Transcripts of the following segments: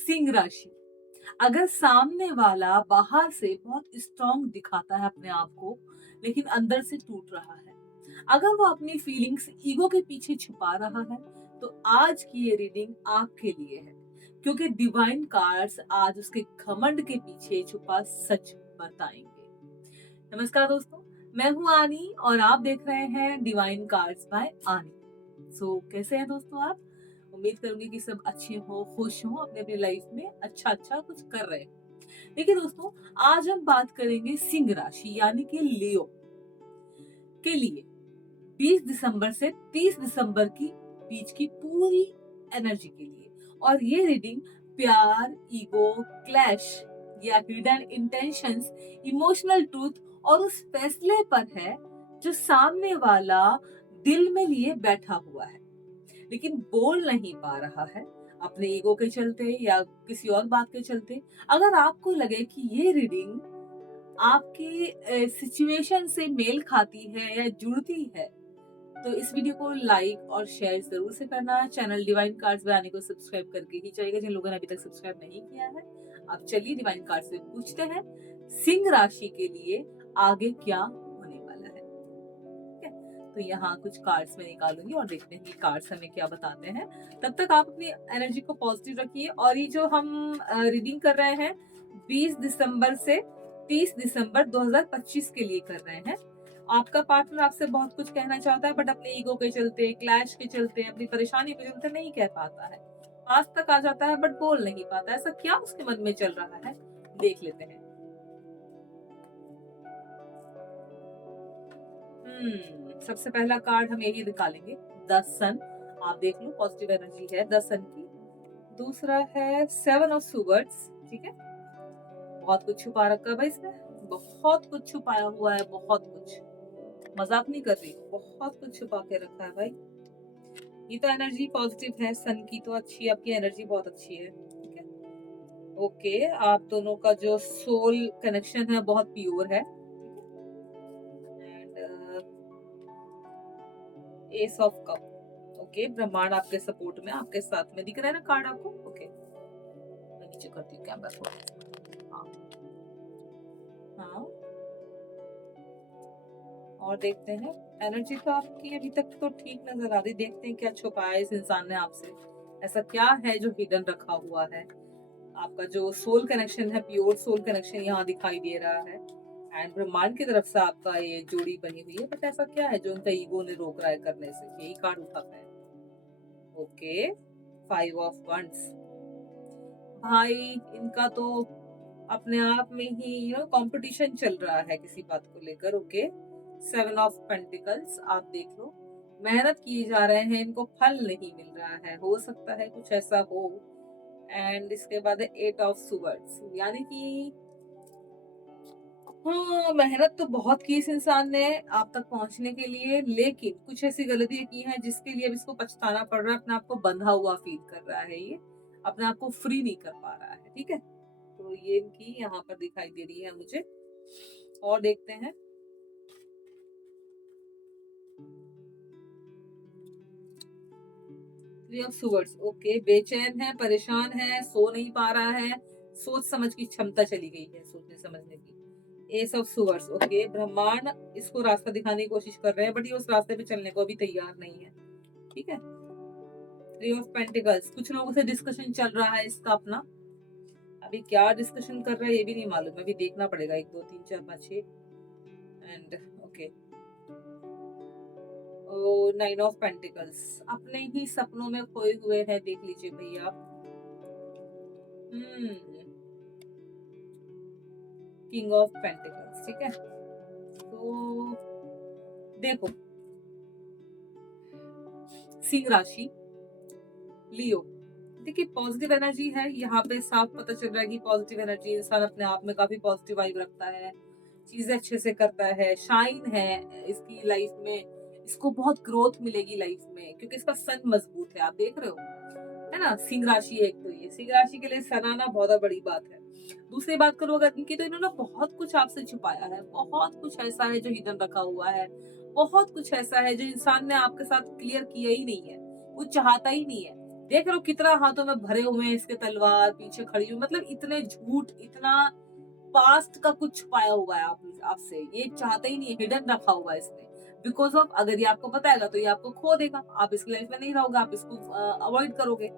सिंह राशि। अगर सामने वाला बाहर से बहुत स्ट्रांग दिखाता है अपने आप को, लेकिन अंदर से टूट रहा है, अगर वो अपनी फीलिंग्स ईगो के पीछे छुपा रहा है, तो आज की ये रीडिंग आपके लिए है। क्योंकि डिवाइन कार्ड्स आज उसके घमंड के पीछे छुपा सच बताएंगे। नमस्कार दोस्तों, मैं हूं आनी और आप देख रहे हैं डिवाइन कार्ड्स बाय आनी। कैसे हैं दोस्तों आप? उम्मीद करूंगी कि सब अच्छे हो, खुश हो, अपने अपनी लाइफ में अच्छा अच्छा कुछ कर रहे हैं। देखिए दोस्तों, आज हम बात करेंगे सिंह राशि यानी कि लियो के लिए 20 दिसंबर से 30 दिसंबर की बीच की पूरी एनर्जी के लिए। और ये रीडिंग प्यार, ईगो क्लैश या हिडन इंटेंशंस, इमोशनल ट्रूथ और उस फैसले पर है जो सामने वाला दिल में लिए बैठा हुआ है, लेकिन बोल नहीं पा रहा है अपने ईगो के चलते या किसी और बात के चलते। अगर आपको लगे कि ये रीडिंग आपकी सिचुएशन से मेल खाती है या जुड़ती है, तो इस वीडियो को लाइक और शेयर जरूर से करना। चैनल डिवाइन कार्ड्स बनाने को सब्सक्राइब करके ही जाएगा जिन लोगों ने अभी तक सब्सक्राइब नहीं किया है। अब चलिए डिवाइन कार्ड से पूछते हैं सिंह राशि के लिए आगे क्या होने वाला है। ठीक है, तो यहाँ कुछ कार्ड्स में निकालूंगी और देखते हैं कि कार्ड्स हमें क्या बताते हैं। तब तक आप अपनी एनर्जी को पॉजिटिव रखिए। और ये जो हम रीडिंग कर रहे हैं 20 दिसंबर से 30 दिसंबर 2025 के लिए कर रहे हैं। आपका पार्टनर आपसे बहुत कुछ कहना चाहता है, बट अपने ईगो के चलते, क्लैश के चलते, अपनी परेशानी के चलते नहीं कह पाता है। पास तक आ जाता है बट बोल नहीं पाता। ऐसा क्या उसके मन में चल रहा है, देख लेते हैं। सबसे पहला कार्ड हम यही निकालेंगे, द सन। आप देख लो, पॉजिटिव एनर्जी है द सन की। दूसरा है 7 ऑफ सुवर्ड्स। ठीक है, बहुत कुछ छुपा रखा है भाई इसमें, बहुत कुछ छुपाया हुआ है, बहुत कुछ, मजाक नहीं कर रही, बहुत कुछ छुपा के रखा है भाई। ये तो एनर्जी पॉजिटिव है सन की, तो अच्छी, आपकी एनर्जी बहुत अच्छी है। ठीक है, ओके, आप दोनों का जो सोल कनेक्शन है बहुत प्योर है। And S of cup. Okay, ब्रह्मांड आपके सपोर्ट में, आपके साथ में दिख रहा है ना कार्ड आपको। ओके, मैं नीचे करती हूँ कैमरा थोड़ा। हाँ हाँ, और देखते हैं एनर्जी तो आपकी अभी तक तो ठीक नजर आ रही। देखते हैं क्या छुपाया इस इंसान ने आपसे, ऐसा क्या है जो हिडन रखा हुआ है। आपका जो सोल कनेक्शन है, प्योर सोल कनेक्शन यहाँ दिखाई दे रहा है। एंड ब्रह्मांड की तरफ से आपका ये जोड़ी बनी हुई है, बट ऐसा क्या है जो उनका ईगो ने रोक रहा है करने से, यही कार्ड उठाता है। Okay, 5 of wands. भाई इनका तो अपने आप में ही कंपटीशन चल रहा है किसी बात को लेकर। Okay, 7 of pentacles. आप देख लो, मेहनत किए जा रहे हैं, इनको फल नहीं मिल रहा है, हो सकता है कुछ ऐसा हो। एंड इसके बाद है 8 ऑफ सुवर्ड्स, यानी कि हाँ, मेहनत तो बहुत की इस इंसान ने आप तक पहुंचने के लिए, लेकिन कुछ ऐसी गलतियां की हैं जिसके लिए अब इसको पछताना पड़ रहा है। अपने आप को बंधा हुआ फील कर रहा है, ये अपने आप को फ्री नहीं कर पा रहा है। ठीक है, तो ये इनकी यहाँ पर दिखाई दे रही है मुझे। और देखते हैं, थ्री ऑफ सुवर्ड्स। ओके, बेचैन है, परेशान है, सो नहीं पा रहा है, सोच समझ की क्षमता चली गई है, सोचने समझने की। S of सुवर्ड्स। ओके, ब्रह्मांड इसको रास्ता दिखाने की कोशिश कर रहे हैं, बट ये उस रास्ते पे चलने को अभी तैयार नहीं है। ठीक है, थ्री ऑफ पेंटिकल्स। कुछ लोगों से डिस्कशन चल रहा है इसका अपना, अभी क्या डिस्कशन कर रहा है ये भी नहीं मालूम, अभी देखना पड़ेगा। 1 2 3 4 5 6 एंड ओके, ओ 9 ऑफ पेंटिकल्स। अपने ही सपनों में खोए हुए हैं, देख लीजिए भैया। King of pentacles. ठीक है, तो देखो, सिंह राशि, लियो, देखिए पॉजिटिव एनर्जी है यहाँ पे, साफ पता चल रहा है कि पॉजिटिव एनर्जी, इंसान अपने आप में काफी पॉजिटिव वाइब रखता है, चीजें अच्छे से करता है, शाइन है इसकी लाइफ में, इसको बहुत ग्रोथ मिलेगी लाइफ में क्योंकि इसका सन मजबूत है। आप देख रहे हो, है ना, सिंह राशि है एक, तो ये सिंह राशि के लिए सन आना बहुत बड़ी बात है। दूसरी बात करूँ अगर इनकी, तो इन्होंने बहुत कुछ आपसे छुपाया है, बहुत कुछ ऐसा है जो हिडन रखा हुआ है, बहुत कुछ ऐसा है जो इंसान ने आपके साथ क्लियर किया ही नहीं है, वो चाहता ही नहीं है। देख रहे हो कितना हाथों में भरे हुए हैं इसके तलवार, पीछे खड़ी हुई, मतलब इतने झूठ, इतना पास्ट का कुछ छुपाया हुआ है आप आपसे, ये चाहता ही नहीं है, हिडन रखा हुआ है इसने। बिकॉज़ ऑफ अगर ये आपको बताएगा तो ये आपको खो देगा, आप इसकी लाइफ में नहीं रहोगे, आप इसको अवॉइड करोगे।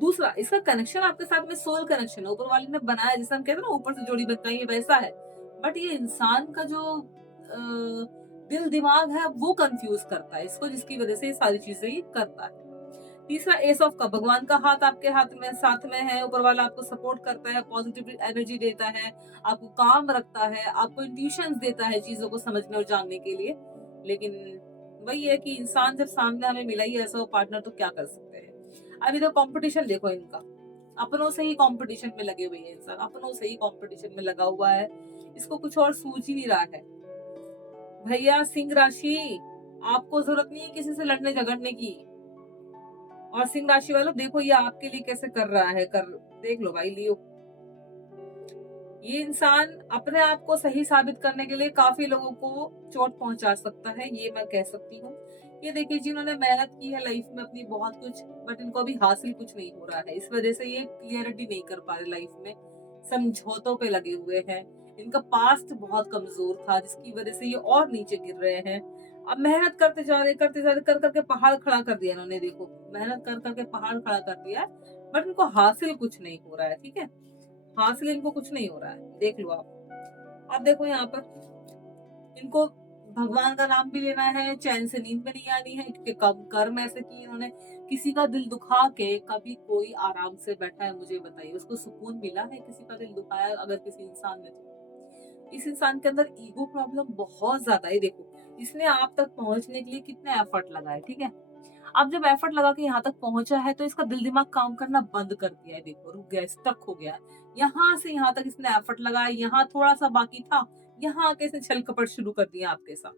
दूसरा, इसका कनेक्शन आपके साथ में सोल कनेक्शन है, ऊपर वाले ने बनाया, जैसे हम कहते हैं ना ऊपर से जोड़ी बन गई है, वैसा है। बट ये इंसान का जो दिल दिमाग है वो कंफ्यूज करता है इसको, जिसकी वजह से ये सारी चीजें ये करता है। तीसरा, एस ऑफ कप, भगवान का हाथ आपके हाथ में साथ में है, ऊपर वाला आपको सपोर्ट करता है, पॉजिटिव एनर्जी देता है, आपको काम रखता है, आपको इंट्यूशंस देता है चीजों को समझने और जानने के लिए। लेकिन वही है कि इंसान जब सामने हमें मिला ही ऐसा पार्टनर, तो क्या कर सकते हैं। अभी तो कंपटीशन देखो इनका, अपनों से ही कंपटीशन में लगे हुए हैं इंसान, अपनों से ही कंपटीशन में लगा हुआ है, इसको कुछ और सूझ ही नहीं रहा है। भैया सिंह राशि, आपको जरूरत नहीं है किसी से लड़ने झगड़ने की। और सिंह राशि वालों देखो ये आपके लिए कैसे कर रहा है, कर देख लो भाई लियो। ये इंसान अपने आप को सही साबित करने के लिए काफी लोगों को चोट पहुंचा सकता है, ये मैं कह सकती हूँ। ये देखिए जिन्होंने मेहनत की है लाइफ में अपनी बहुत कुछ, बट इनको अभी हासिल कुछ नहीं हो रहा है, इस वजह से ये क्लियरिटी नहीं कर पा रहे लाइफ में, समझौतों पे लगे हुए हैं। इनका पास्ट बहुत कमजोर था जिसकी वजह से ये और नीचे गिर रहे हैं। अब मेहनत करते जा रहे, करते जा रहे, कर करके पहाड़ खड़ा कर दिया इन्होंने, देखो मेहनत कर करके पहाड़ खड़ा कर दिया, बट इनको हासिल कुछ नहीं हो रहा है। ठीक है, हासिल इनको कुछ नहीं हो रहा है, देख लो आप। अब देखो यहाँ पर इनको भगवान का नाम भी लेना है, चैन से नींद में नहीं आनी है, क्योंकि कब कर्म ऐसे किए इन्होंने। किसी का दिल दुखा के कभी कोई आराम से बैठा है, मुझे बताइए उसको सुकून मिला है? किसी का दिल दुखाया अगर किसी इंसान ने, तो इस इंसान के अंदर ईगो प्रॉब्लम बहुत ज्यादा है। देखो इसने आप तक पहुंचने के लिए कितने एफर्ट लगाए, ठीक है। अब जब एफर्ट लगा के यहाँ तक पहुंचा है तो इसका दिल दिमाग काम करना बंद कर दिया है, देखो रुक गया, स्टक हो गया। यहाँ से यहाँ तक इसने एफर्ट लगाया, यहाँ थोड़ा सा बाकी था, यहाँ आके इसने छल कपट शुरू कर दिया आपके साथ,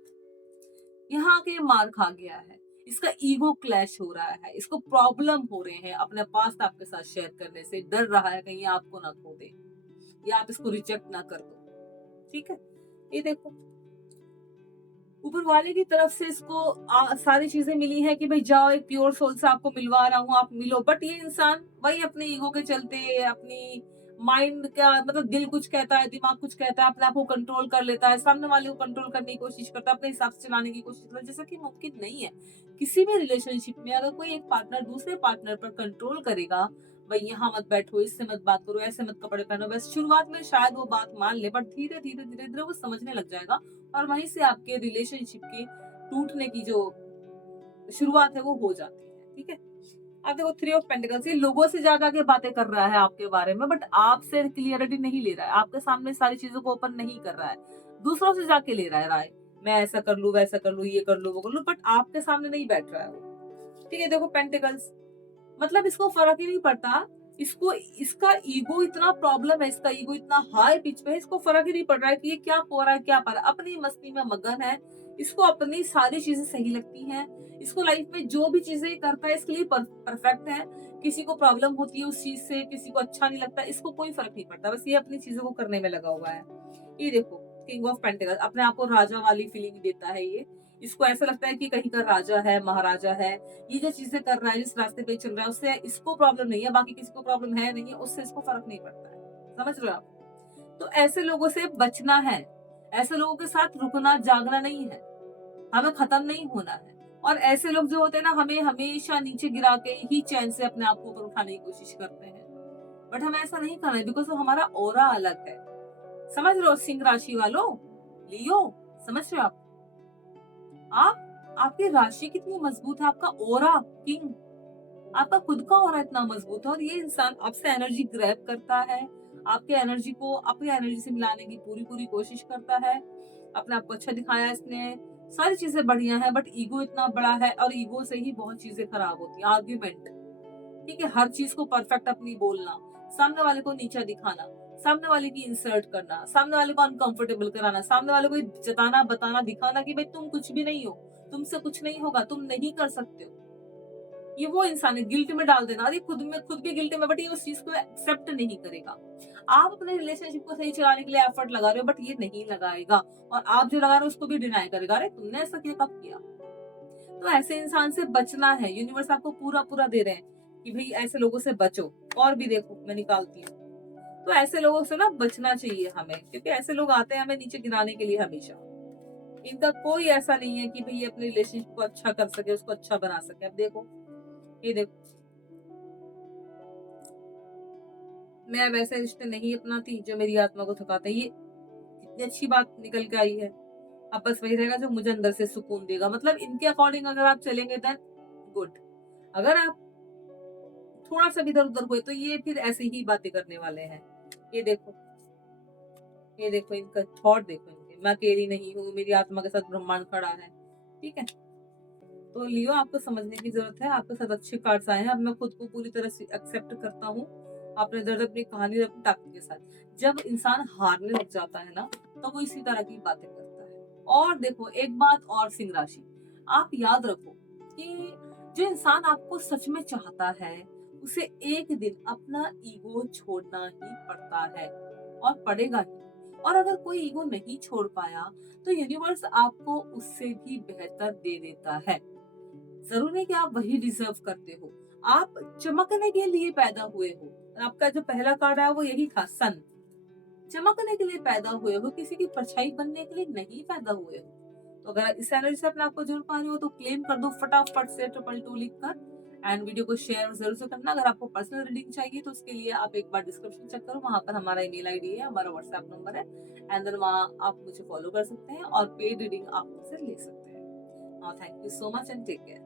यहाँ आके ये मार खा गया है। इसका ईगो क्लैश हो रहा है, इसको प्रॉब्लम हो रहे हैं अपने पास आपके साथ शेयर करने से, डर रहा है कहीं आपको ना खो दे या आप इसको रिजेक्ट ना कर दो। ठीक है, ये देखो ऊपर वाले की तरफ से इसको सारी चीजें मिली है कि भाई जाओ एक प्योर सोल से आपको मिलवा रहा हूँ, आप मिलो। बट ये इंसान वही अपने ईगो के चलते, अपनी माइंड का मतलब दिल कुछ कहता है, दिमाग कुछ कहता है, अपने आप को कंट्रोल कर लेता है, सामने वाले को कंट्रोल करने की कोशिश करता है, अपने हिसाब से चलाने की कोशिश करता है, जैसा कि मुमकिन नहीं है। किसी भी रिलेशनशिप में अगर कोई एक पार्टनर दूसरे पार्टनर पर कंट्रोल करेगा, भाई यहाँ मत बैठो, इससे मत बात करो, ऐसे मत कपड़े पहनो, बस शुरुआत में शायद वो बात मान ले, बट धीरे धीरे धीरे धीरे वो समझने लग जाएगा, और वहीं से आपके रिलेशनशिप के टूटने की जो शुरुआत है वो हो जाती है। ठीक है, अब देखो थ्री ऑफ पेंटिकल्स, ये लोगों से जा जाके बातें कर रहा है आपके बारे में, बट आपसे क्लियरिटी नहीं ले रहा है, आपके सामने सारी चीजों को ओपन नहीं कर रहा है, दूसरों से जाके ले रहा है राय, मैं ऐसा कर लू, वैसा कर लू, ये कर लू, वो कर लू, बट आपके सामने नहीं बैठ रहा है वो। ठीक है, देखो पेंटिकल्स, मतलब इसको फर्क ही नहीं पड़ता, इसको इसका ईगो इतना प्रॉब्लम है, इसका ईगो इतना हाई पिच पे है, इसको फर्क ही नहीं पड़ रहा है कि ये क्या हो रहा है, क्या पा रहा है, अपनी मस्ती में मगन है, इसको अपनी सारी चीजें सही लगती हैं, इसको लाइफ में जो भी चीजें करता है इसके लिए परफेक्ट है। किसी को प्रॉब्लम होती है उस चीज से, किसी को अच्छा नहीं लगता, इसको कोई फर्क नहीं पड़ता, बस ये अपनी चीजों को करने में लगा हुआ है। ये देखो किंग ऑफ पेंटिकल्स, अपने आप को राजा वाली फीलिंग देता है ये, इसको ऐसा लगता है कि कहीं का राजा है, महाराजा है। ये जो चीजें कर रहा है, जिस रास्ते पे चल रहा है, उससे इसको प्रॉब्लम नहीं है, बाकी किसी को प्रॉब्लम है नहीं है, उससे इसको फर्क नहीं पड़ता है। समझ रहे हो आप? तो ऐसे लोगों से बचना है, ऐसे लोगों के साथ रुकना जागना नहीं है, हमें खत्म नहीं होना है। और ऐसे लोग जो होते हैं ना, हमें हमेशा नीचे गिरा के ही चैन से अपने आप को ऊपर उठाने की कोशिश करते हैं, बट हमें ऐसा नहीं करना है, बिकॉज हमारा ऑरा अलग है। समझ रहे हो सिंह राशि वालों, लियो, समझ रहे हो आप आपकी राशि कितनी मजबूत है, आपका ओरा किंग, आपका खुद का ओरा इतना मजबूत है, और ये इंसान आपसे एनर्जी ग्रैब करता है, आपके एनर्जी को अपनी एनर्जी से मिलाने की पूरी पूरी कोशिश करता है। अपने आप को अच्छा दिखाया इसने, सारी चीजें बढ़िया है, बट ईगो इतना बड़ा है, और ईगो से ही बहुत चीजें खराब होती है। आर्ग्यूमेंट, ठीक है, हर चीज को परफेक्ट अपनी बोलना, सामने वाले को नीचा दिखाना, सामने वाले की इंसल्ट करना, सामने वाले को अनकंफर्टेबल कराना, सामने वाले को जताना बताना दिखाना कि भाई तुम कुछ भी नहीं हो, तुमसे कुछ नहीं होगा, तुम नहीं कर सकते हो। ये वो इंसान है, गिल्ट में डाल देना, अरे खुद भी गिल्ट में, बट ये उस चीज को एक्सेप्ट नहीं करेगा। आप अपने रिलेशनशिप को सही चलाने के लिए एफर्ट लगा रहे हो, बट ये नहीं लगाएगा, और आप जो लगा रहे हो उसको भी डिनाई करेगा, अरे तुमने ऐसा किया, कब किया। तो ऐसे इंसान से बचना है, यूनिवर्स आपको पूरा पूरा दे रहे हैं कि भाई ऐसे लोगों से बचो। और भी देखो मैं निकालती हूँ, तो ऐसे लोगों से ना बचना चाहिए हमें, क्योंकि ऐसे लोग आते हैं हमें नीचे गिराने के लिए हमेशा। इनका कोई ऐसा नहीं है कि भाई ये अपने रिलेशनशिप को अच्छा कर सके, उसको अच्छा बना सके। अब देखो, ये देखो, मैं वैसे रिश्ते नहीं अपनाती जो मेरी आत्मा को थकाते हैं। ये कितनी अच्छी बात निकल के आई है। अब बस वही रहेगा जो मुझे अंदर से सुकून देगा। मतलब इनके अकॉर्डिंग अगर आप चलेंगे देन गुड। अगर आप थोड़ा सा भी इधर उधर हुए तो ये फिर ऐसे ही बातें करने वाले हैं। ये देखो, ये देखो, इनका थॉट देखो, इनके मैं अकेली नहीं हूँ, मेरी आत्मा के साथ ब्रह्मांड खड़ा है। ठीक है, तो लियो आपको समझने की जरूरत है। आपके साथ अच्छे कार्ड्स आए हैं। अब मैं खुद को पूरी तरह से एक्सेप्ट करता हूँ। अपने दर्द अपनी कहानी अपनी ताकत के साथ। जब इंसान हारने लग जाता है ना, तो वो इसी तरह की बातें करता है। और देखो एक बात और, सिंह राशि, आप याद रखो कि जो इंसान आपको सच में चाहता है उसे एक दिन अपना ईगो छोड़ना ही पड़ता है, और पड़ेगा ही। और अगर कोई ईगो नहीं छोड़ पाया तो यूनिवर्स आपको उससे भी बेहतर दे देता है। जरूर नहीं कि आप वही डिजर्व करते हो। आप चमकने के लिए पैदा हुए हो। आपका जो पहला कार्ड आया वो यही था, सन। चमकने के लिए पैदा हुए हो, किसी की परछाई बनने के लिए नहीं पैदा हुए हो। तो अगर इस एनर्जी से अपने आप को जोड़ पा रहे हो तो क्लेम कर दो फटाफट से 222 लिख कर। एंड वीडियो को शेयर जरूर से करना। अगर आपको पर्सनल रीडिंग चाहिए तो उसके लिए आप एक बार डिस्क्रिप्शन चेक करो, वहां पर हमारा ईमेल आईडी है, हमारा व्हाट्सएप नंबर है। एंड देन वहां आप मुझे फॉलो कर सकते हैं और पेड रीडिंग आप मुझसे ले सकते हैं। Thank you so much and take care.